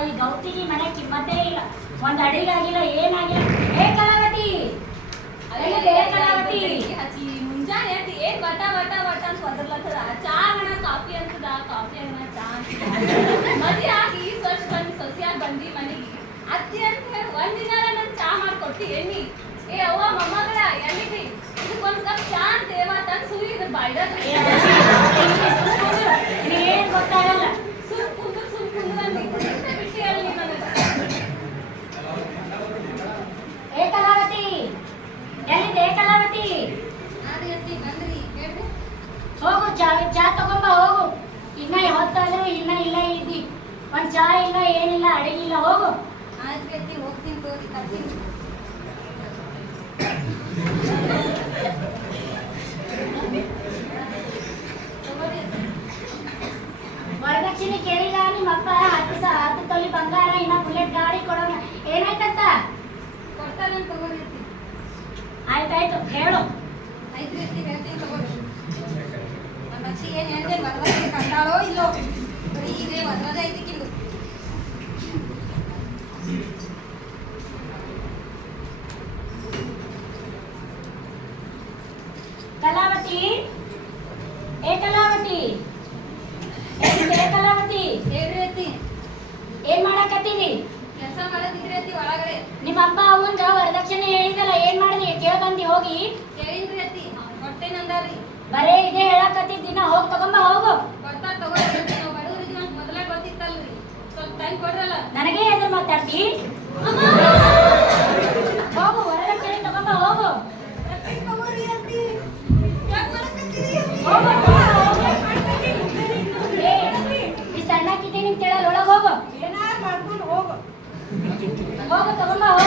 ಈ ಗೌತಿಗೆ ಮನೆ ಕಿಮ್ಮತ್ತೇ ಇಲ್ಲ ಒಂದ್ ಅಡಿಗಾಗಿಲ್ಲ ಏನಾಗಿಲ್ಲ ಹೇ ಕಲಾವತಿ ಏ ಕಲಾವತಿ ಮುಂಜಾನೆ ಹೇಳ್ತಿ ಏನ್ ಬಟ ಬಟ ಬಟ ಅಂತ ಒದರ್ಲತ್ತದ ಚಾ ಅಣ್ಣ ಕಾಫಿ ಅಂತದ ಕಾಫಿ ಅಣ್ಣ ಚಾ ಅಂತದ ಮದಿ ಈ ಸ್ವಚ್ಛ ಬಂದು ಸೊಸಿಯಾಗಿ ಬಂದಿ ಮನೆಗೆ ಅತ್ತಿ ಅಂತ ಹೇಳಿ ಒಂದಿನ ನನ್ ಚಾ ಮಾಡ್ಕೊಟ್ಟಿ ಎಣ್ಣಿ ಏ ಅವ್ವ ಮೊಮ್ಮಗಳ ಎಲ್ಲಿದಿ ಇದಕ್ಕೊಂದ್ ಕಪ್ ಚಾ ಅಂತ ಏವ ತಂದ್ ಸುಯಿ ಇದ್ರ ಬಾಯ್ದಾಗ ಏನ್ ಗೊತ್ತಾಗಲ್ಲ ಸುಮ್ ಕುಂದ್ರ ಸುಮ್ ಕುಂದ್ರ ಅಂದಿ ಕುಂದ್ರತೆ ಬಿಟ್ಟಿ ಅಲ್ಲಿ ನನಗ ಏ ಕಲಾವತಿ ಎಲ್ಲಿದೆ ಏ ಕಲಾವತಿ ಆದಿ ಅತ್ತಿ ಬಂದ್ರಿ ಹೇಳ್ರಿ ಹೋಗು ಚಾ ಚಾ ತಗೊಂಬ ಹೋಗು ಇನ್ನ ಹೊತ್ತಾದ್ರೂ ಇನ್ನ ಇಲ್ಲ ಇದ್ದಿ ಒಂದ್ ಚಾ ಇಲ್ಲ ಏನಿಲ್ಲ ಅಡಿಗಿಲ್ಲ ಹೋಗು ಆಯ್ತು ಅತ್ತಿ ಹೋಗ್ತೀನಿ ತೋರಿ ತರ್ತೀನಿ ತಗೋರಿ ಅತ್ತಿ. ವರದಕ್ಷಿಣೆ ಕೇಳಿಲ್ಲ ನಿಮ್ಮಪ್ಪ ಹತ್ತು ಸ ಹತ್ತು ತೊಲಿ ಬಂಗಾರ ಇನ್ನ ಬುಲೆಟ್ ಗಾಡಿ ಕೊಡೋಣ ಏನಾಯ್ತಂತ ಕೊಡ್ತಾರಂತ ತಗೋರಿ ಅತ್ತಿ ಆಯ್ತಾಯ್ತು ಹೇಳು ಐದು ರೀತಿ ಹೇಳ್ತೀನಿ ತಗೋರಿ ನಮ್ಮ ಅಜ್ಜಿ ಏನ್ ಹೇಳ್ದೆ ವರದಕ್ಷಿಣೆ ಕಂಡಾಳೋ ಇಲ್ಲೋ ಬರೀ ಇದೇ ವರದೇ ಐತಿ ಕಿಂದು ಕಲಾವತಿ ಏ ಕಲಾವತಿ ಎಲ್ಲಿದೆ ಏ ಕಲಾವತಿ ಹೇಳ್ರಿ ಅತ್ತಿ ಏನ್ ಮಾಡಕತ್ತೀರಿ ಕೆಲಸ ಮಾಡೋದಿದ್ರಿ ಅತ್ತಿ ಒಳಗಡೆ ನಿಮ್ಮ ಅಪ್ಪ ಅವಂಗ ವರದಕ್ಷಿಣೆ ಹೇಳಿದಲ್ಲ ಏನ್ ಮಾಡಿದಿ ಕೇಳ ಬಂದಿ ಹೋಗಿ ಕೇಳಿನ್ರಿ ಅತ್ತಿ. ಕೊಡ್ತೇನೆ ಅಂದಾರ್ರಿ ಬರೇ ಇದೇ ಹೇಳಕತ್ತಿದ್ದಿನ ಹೋಗ್ ತಗೊಂಬ ಹೋಗು. ಕೊಡ್ತಾರ ತಗೋರಿ ಅತ್ತಿ ನಾವು ಬಡವ್ರು ಇದೀವಿ ಅಂತ ಮೊದಲೇ ಗೊತ್ತಿತ್ತಲ್ರಿ. ಸ್ವಲ್ಪ ಟೈಮ್ ಕೊಡ್ರಲ್ಲ. ನನಗೆ ಎದುರು ಮಾತಾಡ್ತಿ? ಹೋಗು ವರದಕ್ಷಿಣೆ ತಗೊಂಬ ಹೋಗು. ಈ ಸಣ್ಣಕ್ಕಿದ್ದೀನಿ ಹೇಳಲ್ಲ ಒಳಗ್ ಹೋಗು. ಏನಾರು ಮಾಡ್ಕೊಂಡು ಹೋಗು. ಹೋಗು ತಗೊಂಬ ಹೋಗು.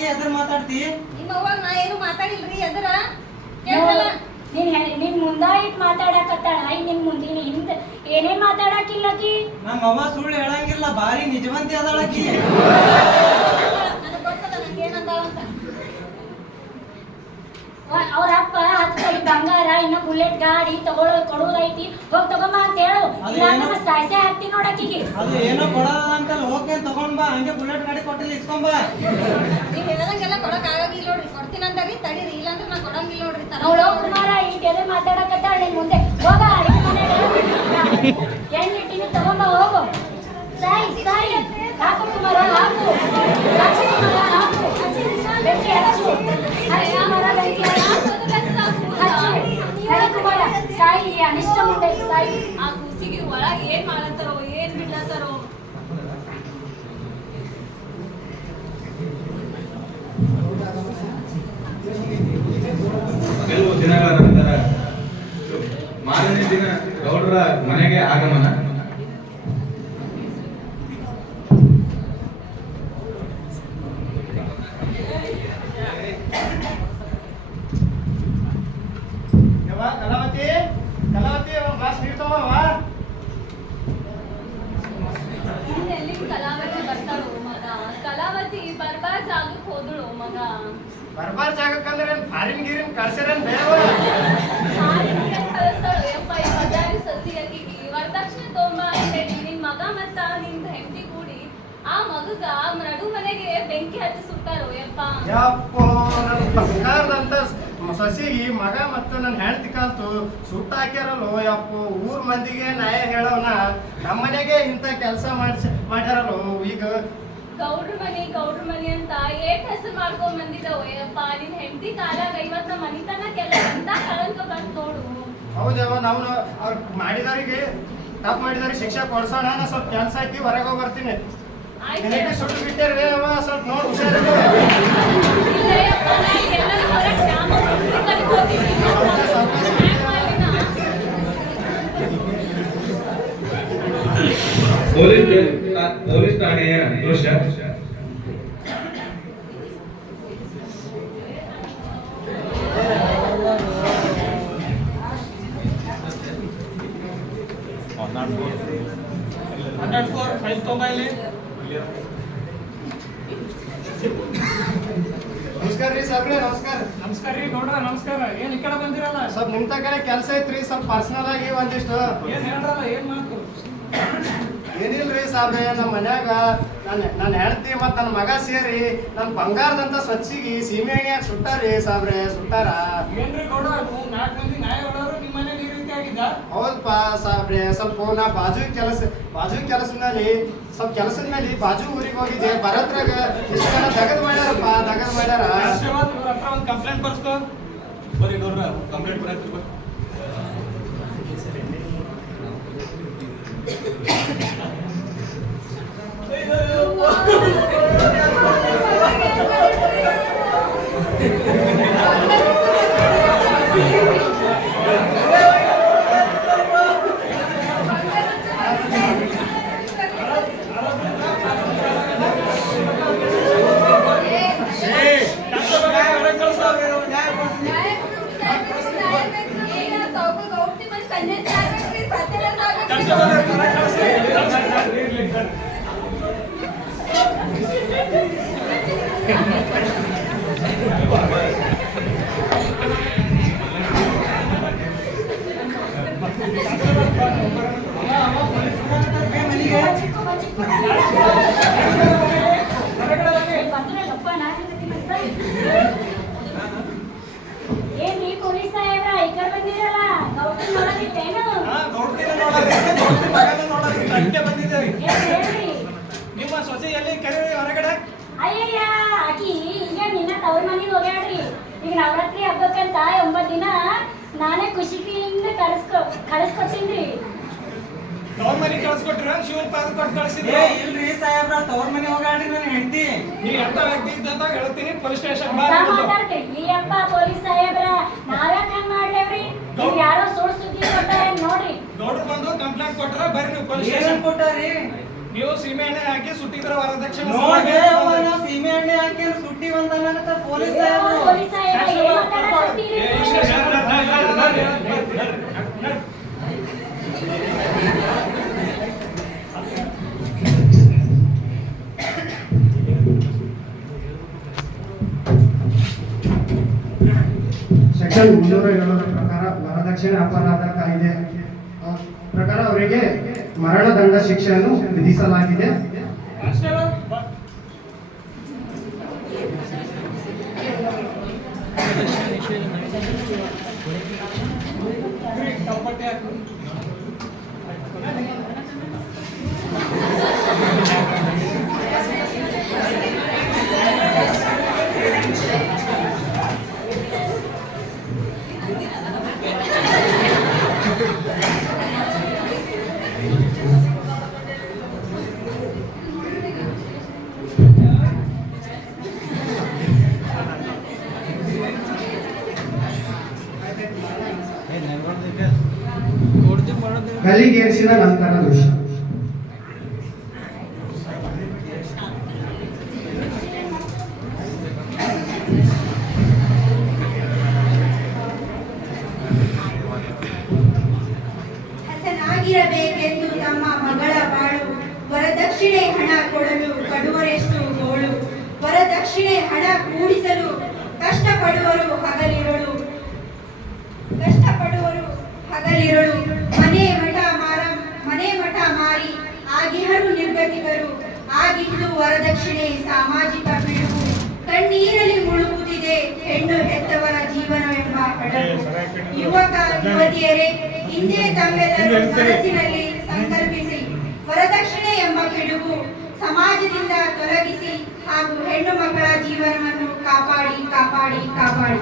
ನಮ್ಮ ಎದ್ರ ಮಾತಾಡ್ತಿ? ನಿಮ್ಮ ಅವ್ವಾಗ ನಾ ಏನು ಮಾತಾಡಿಲ್ರಿ ಎದ್ರ? ನೋಡು, ನೀನ್ ಹೇಳಿ ನಿನ್ ಮುಂದ ಇಟ್ ಮಾತಾಡಕತ್ತಾಳ. ಐ ನಿನ್ ಮುಂದಿನ ಹಿಂದ ಏನೇ ಮಾತಾಡಕಿಲ್ಲಕಿ ನಮ್ಮ ಅವ್ವ ಸುಳ್ಳು ಹೇಳಂಗಿಲ್ಲ ಬಾರಿ ನಿಜವಂತಿ ಅದಾಳಕಿ ನನಗೆ ಗೊತ್ತದ ನಂಗೆ ಅವ್ರ ಅಪ್ಪ ಹತ್ತು ತೊಲಿ ಬಂಗಾರ ಇನ್ನ ಬುಲೆಟ್ ಗಾಡಿ ತಗೊಳ್ಳೋ ಕೊಡುದೈತಿ. ಹೋಗ್ ತಗೊಂಬ ಅಂತ ಹೇಳು. ಇಲ್ಲ? ಸಾಯ್ಸೆ ಹಾಕ್ತಿ ನೋಡಕಿಗೆ ಅದು ಏನೋ ಕೊಡಲ್ಲ ಅಂತ ಹೋಗಿ ತಗೊಂಡ್ ಬಾ. ಹಂಗೆ ಬುಲೆಟ್ ಗಾಡಿ ಕೊಟ್ಟಿಲ್ಲ ಇಸ್ಕೊಂಡ್ ಬಾ. ನೀವು ಹೇಳದಂಗೆಲ್ಲ ಕೊಡಕ್ ಆಗಂಗಿಲ್ಲ ನೋಡ್ರಿ. ಕೊಡ್ತೀನಿ ಅಂದಾರಿ ತಡೀರಿ ಇಲ್ಲಾಂದ್ರೆ ನಾ ಕೊಡಂಗಿಲ್ಲ ನೋಡ್ರಿ ನೋಡು ತರ ಕುಮಾರ ಈ ಎದೆ ಮಾತಾಡಕತ್ತಾಳ ನಿನ್ ಮುಂದೆ. ಹೋಗ ಅಡಿಗೆ ಮನೆಗೆ ಎಣ್ಣಿಟ್ಟಿನಿ ತಗೊಂಬ ಹೋಗು. ಸಾಯಿ ಸಾಯಿ. ಹಾಕು ಕುಮಾರ ಹಾಕು ಹಚ್ಚು ಕುಮಾರ ಹಾಕು ಬೆಂಕಿ ಹಚ್ಚು ಹಚ್ಚು ಕುಮಾರ ಬೆಂಕಿ ಹಚ್ಚು ಹಚ್ಚು ನಡಿ ಕುಮಾರ ಸಾಯಿ ಅನಿಷ್ಟ ಮುಂದೆ ಸಾಯಿ ಆ ಕೂಸಿಗೆ ಒಳಗ್ ಏನ್ ಮಾಡತ್ತಾರೋ ಏನ್ ಬಿಡ್ಲತ್ತಾರೋ ಕೆಲವು ದಿನಗಳ ನಂತರ ಮಾರನೇ ದಿನ ಗೌಡರ ಮನೆಗೆ ಆಗಮನ ಯವ್ವ ಕಲಾವತಿ ಕಲಾವತಿ ಒಂದ್ ಗ್ಲಾಸ್ ನೀರ್ ತಗೋವ ಎಲ್ಲಿ ಕಲಾವತಿ ಬರ್ತಾಳೋ ಮಗ ಕಲಾವತಿ ಬರ್ಬಾರ್ ಜಾಗಕ್ಕಂದ್ರೆ ಫಾರಿನ್ ಗೀರಿನ್ ಕಳ್ಸಿರೇನ್ ಬೇವ ಹಾಗೆ ಕಳಿಸ್ತಾಳು ಯಪ್ಪ ಈ ಬಜಾರಿ ಸಸಿ ಅಕ್ಕಿಗೆ ತೋಮ ನಿನ್ ಮಗ ಮತ್ತ ನಿನ್ ಹೆಂಡತಿ ಕೂಡಿ ಆ ಮಗಗ ನಡು ಮನೆಗೆ ಬೆಂಕಿ ಹಚ್ಚಿ ಸುಟ್ಟಾರೋ ಯಪ್ಪ? ಯಪ್ಪೋ ನನ್ನ ಬಂಗಾರದಂತ ಸಸಿಗಿ ಮಗ ಮತ್ತು ನನ್ನ ಹೆಂಡತಿ ಕಲ್ತು ಸುಟ್ಟ ಹಾಕ್ಯಾರಲ್ಲೋ ಯಪ್ಪ ಊರ್ ಮಂದಿಗೆ ನ್ಯಾಯ ಹೇಳೋಣ ನಮ್ಮ ಮನೆಗೆ ಇಂಥ ಕೆಲಸ ಮಾಡಿಸ್ ಮಾಡ್ಯಾರಲ್ಲೋ ಈಗ? ಗೌಡ್ರ ಮನಿ ಗೌಡ್ರ ಮನಿ ಅಂತ ಏಟ್ ಹೆಸರು ಮಾಡ್ಕೊಂಡ್ ಬಂದಿದ್ದಾವ ಯಪ್ಪ. ನಿನ್ ಹೆಂಡತಿ ಕಾಲಾಗ ಇವತ್ ನಮ್ಮ ಮನಿತನ ಕೆಲಸ ಅಂತ ಕಳಂಕ ಬಂದ್ ನೋಡು. ಹೌದವ ನಾವು ಅವ್ರು ಮಾಡಿದವರಿಗೆ ತಪ್ಪು ಮಾಡಿದರೆ ಶಿಕ್ಷೆ ಕೊಡ್ಸೋಣ ನಾನು ಸ್ವಲ್ಪ ಕೆಲಸ ಐತಿ ಹೊರಗೆ ಹೋಗಿ ಬರ್ತೀನಿ. ಆಯ್ತು. ನೆನಪಿ ಸುಟ್ಟು ಬಿಟ್ಟಿರ್ರಿ ಅವ ಸ್ವಲ್ಪ ನೋಡಿ ಪೊಲೀಸ್ ಪೊಲೀಸ್ ಠಾಣೆಯ ಎಲ್ಲರೂ ಹಂಡ್ರೆಡ್ ಫೋರ್ ತೊಂಬೈಲಿ ನಮಸ್ಕಾರ ರೀ ಸಾಬ್ರೆ ನಮಸ್ಕಾರ. ನಮಸ್ಕಾರ ರೀ ನೋಡ್ರ ನಮಸ್ಕಾರ. ಏನ್ ಈ ಕಡೆ ಬಂದಿರಲ್ಲ? ಸ್ವಲ್ಪ ನಿಮ್ ತಕರೆ ಕೆಲಸ ಐತ್ರಿ ಸ್ವಲ್ಪ ಪರ್ಸನಲ್ ಆಗಿ ಒಂದಿಷ್ಟು. ಏನ್ ಹೇಳ್ರಲ್ಲ ಏನ್ ಮಾತು? ಏನಿಲ್ರಿ ಸಾಬ್ರೆ ನಮ್ಮ ಮನ್ಯಾಗ ನನ್ನ ನನ್ನ ಹೆಂಡತಿ ಮತ್ತು ನನ್ನ ಮಗ ಸೇರಿ ನನ್ನ ಬಂಗಾರದಂತ ಸ್ವಚ್ಛಿಗೆ ಸೀಮೆ ಎಣ್ಣೆಯಾಗ ಸುಟ್ಟಾರಿ ಸಾಬ್ರೆ ಸುಟ್ಟಾರ? ಏನ್ರಿ ಗೌಡ್ರ ನಾಲ್ಕು ಮಂದಿ ನ್ಯಾಯ ಹೊಡೋರು ನಿಮ್ಮ ಮನೇಲಿ ಈ ರೀತಿ ಆಗಿದ್ದ ಹೌದಪ್ಪ ಸಾಬ್ರೆ ಸ್ವಲ್ಪ ನಾ ಬಾಜು ಕೆಲಸ ಬಾಜು ಕೆಲಸದ ಮೇಲೆ ಸ್ವಲ್ಪ ಕೆಲಸದ ಮೇಲೆ ಬಾಜು ಊರಿಗೆ ಹೋಗಿದ್ದೆ ಬರತ್ರಾಗ ಇಷ್ಟು ಜನ ದಗದ್ ಮಾಡ್ಯಾರಪ್ಪ ದಗದ್ ಮಾಡ್ಯಾರ ಒಂದು ಕಂಪ್ಲೇಂಟ್ ಬರ್ಸ್ಕೊ ಬರೀ ಗೌಡ್ರ ಕಂಪ್ಲೇಂಟ್ ಬರತ್ರಿ ಬರ್ರಿ ಬಂದ್ರಲ್ಲಪ್ಪ ನಾನು ಏನ್ರಿ ಪೊಲೀಸ್ ಸಾಹೇಬ್ರ ಈ ಕಡೆ ಬಂದಿರಲ್ಲ ಗೌಡ್ರು ನೋಡೋದಿತ್ತೇನು ಏನ್ ಹೇಳ್ರಿ ಎಲ್ಲಿ ಕರೀರಿ ಹೊರಗಡೆ. ಅಯ್ಯಯ್ಯ ಆಕಿ ಈಗ ನಿನ್ನ ತವ್ರ ಮನೆಗೆ ಹೋಗ್ಯಾಡ್ರಿ ಈಗ ನವರಾತ್ರಿ ಹಬ್ಬಕ್ಕಂತ ಒಂಬತ್ತು ದಿನ ನಾನೇ ಖುಷಿಯಿಂದ ಕಳಿಸ್ಕೊ ಕಳಿಸ್ಕೊಡ್ತೀನಿ ಅವ್ರ ಮನೆ ಕಳ್ಸ್ಕೊಟ್ರ ಶಿವನ್ ಪಾದ ಕೊಟ್ಟು ಕಳ್ಸಿದ್ರಿ. ಇಲ್ರಿ ಸಾಹೇಬ್ರ ತವ್ರ ಮನೆ ಹೋಗಾಡ್ರಿ ನನ್ನ ಹೆಂಡತಿ. ನೀ ಎಂತ ವ್ಯಕ್ತಿ ಇದ್ದಂತ ಹೇಳ್ತೀನಿ ಪೊಲೀಸ್ ಸ್ಟೇಷನ್ ಬಾ ಅಂತ ಮಾತಾಡ್ತೀರಿ ಅಪ್ಪ ಪೊಲೀಸ್ ಸಾಹೇಬ್ರ ನಾವ್ಯಾಕ ಹಂಗ ಮಾಡ್ಲೇವ್ರಿ? ನೀವ್ ಯಾರೋ ಸುಳ್ಳು ಸುದ್ದಿ ಕೊಟ್ಟಾರ ನೋಡ್ರಿ. ಬಂದು ಕಂಪ್ಲೇಂಟ್ ಕೊಟ್ರ ಬರ್ರಿ ನೀವು ಪೊಲೀಸ್ ಸ್ಟೇಷನ್. ಕೊಟ್ಟಾರಿ? ನೀವು ಸೀಮೆ ಎಣ್ಣೆ ಹಾಕಿ ಸುಟ್ಟಿದ್ರ ವರದಕ್ಷಿಣೆ ನೋಡಿ ಅವ್ವ ನಾವ್ ಸೀಮೆ ಎಣ್ಣೆ ಹಾಕಿ ಸುಟ್ಟಿ ಬಂದ ಪೊಲೀಸ್ ಸಾಹೇಬ್ರು. ಪೊಲೀಸ್. ಸೆಕ್ಷನ್ ಮುನ್ನೂರ ಏಳರ ಪ್ರಕಾರ ವರದಕ್ಷಿಣೆ ಅಪರಾಧ ಕಾಯ್ದೆ. ಪ್ರಕಾರ ಅವರಿಗೆ ಮರಣದಂಡ ಶಿಕ್ಷೆಯನ್ನು ವಿಧಿಸಲಾಗಿದೆ. ಗಲ್ಲಿಗೇರಿಸಿದ ನಂತರ ದೃಶ್ಯ ಹಸನಾಗಿರಬೇಕೆಂದು ತಮ್ಮ ಮಗಳ ಬಾಳು, ವರದಕ್ಷಿಣೆ ಹಣ ಕೊಡಲು ಪಡುವರೆಷ್ಟು ಗೋಳು ವರದಕ್ಷಿಣೆ ಹಣ ಕೂಡಿಸಲು ಕಷ್ಟಪಡುವರು ಹಗಲಿರುಳು ಕಷ್ಟಪಡುವರು ಹಗಲಿರುಳು ಮನೆ ಮಠ ಮಾರ ಮನೆ ಮಠ ಮಾರಿ ಆಗಿಹರು ನಿರ್ಗತಿಕರು ಆಗಿದ್ದು ವರದಕ್ಷಿಣೆ ಸಾಮಾಜಿಕ ಪಿಡುಗು ಕಣ್ಣೀರಲ್ಲಿ ಮುಳುಗುತ್ತಿದೆ ಹೆಣ್ಣು ಹೆತ್ತವರ ಜೀವನವೆಂಬ ಯುವಕ ಯುವತಿಯರೇ ಹಿಂದೆ ತಮ್ಮೆಲ್ಲರೂ ಮನಸ್ಸಿನಲ್ಲಿ ಸಂಕಲ್ಪಿಸಿ ವರದಕ್ಷಿಣೆ ಎಂಬ ಪಿಡುಗು ಸಮಾಜದಿಂದ ತೊಲಗಿಸಿ ಹಾಗೂ ಹೆಣ್ಣು ಮಕ್ಕಳ ಜೀವನವನ್ನು ಕಾಪಾಡಿ ಕಾಪಾಡಿ ಕಾಪಾಡಿ.